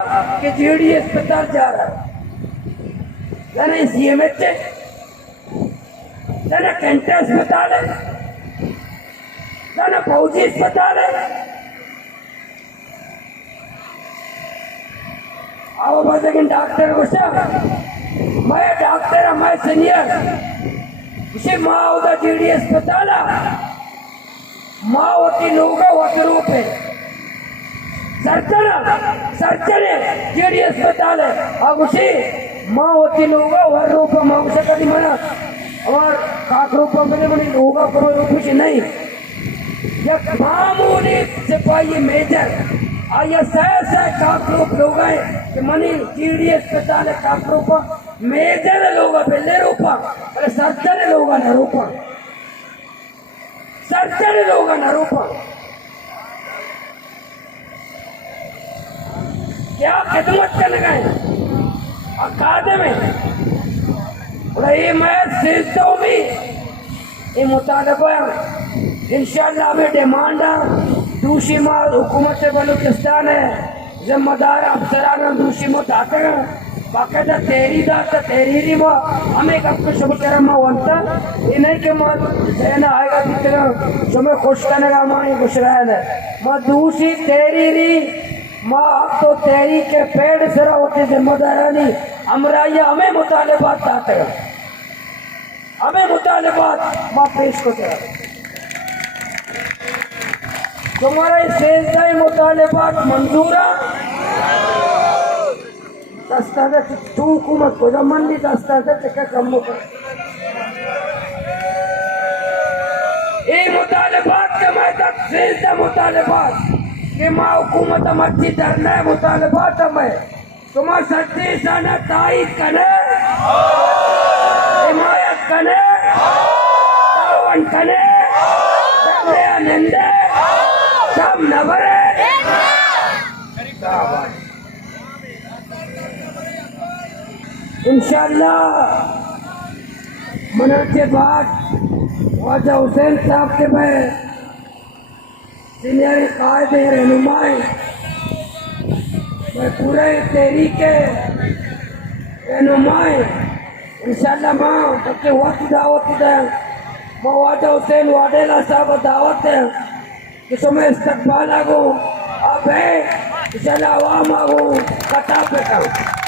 कि जीडी अस्पताल जा रहा है सीएमएच है कैंटर अस्पताल है फौजी अस्पताल है। आओ बस लेकिन डॉक्टर को मैं डॉक्टर मैं सीनियर उसे माँ होता जीडी अस्पताल माँ होती लोग होते रूप है सर्जन है जीडी अस्पताल है अब उसी माँ होती लोग हर रूप माँ उसे कभी मना और काक रूप में बनी होगा पर कुछ नहीं यह मामूली सिपाही मेजर आया सह काक रूप लोग हैं कि मनी जीडी अस्पताल है काक रूप मेजर लोग पहले रूपा अरे सर्जन लोग न रूपा सर्जन लोग न रूपा क्या खिदमत कर गए अकादे में ये मैं सीखता हूँ भी ये मुतालबा इंशाल्लाह में डिमांड दूसरी माँ हुकूमत बलूचिस्तान है जिम्मेदार अफसरान दूसरी मत आते हैं बाकायदा तेरी माँ हमें कब शुभ कर माँ बनता ये नहीं कि माँ सहना आएगा कितना समय खुश करने का माँ खुश रहा माँ दूसरी तेरी माँ अब तो तेरी के पेड़ सरा होते जिम्मेदारानी हमरा ये हमें मुतालबात आते हैं हमें मुतालबात माँ पेश को दे तुम्हारा इस मुतालबात मंजूरा दस्तावेज तू हुकूमत को जमन भी दस्तावेज चक्कर कम कर ये मुतालबात के मैं तक सेजदा मुतालबात कि माँ हुकूमत मर्जी धरना है मुतालबात में तुम्हारा सच्ची साना ताईद कने हिमायत कने तावन कने दमे आनंदे सब नवरे इंशाल्लाह मना के बाद ख्वाजा हुसैन साहब के मैं सीनियर कायदे रहनुमाई मैं पूरे तहरीके रहनुमाई इंशाल्लाह माँ सबके वक्त दावत दे माँ ख्वाजा हुसैन वाडेला साहब दावत है कि तुम्हें इस्तकबाल आगो अब है इंशाल्लाह आवाम आगो कता पे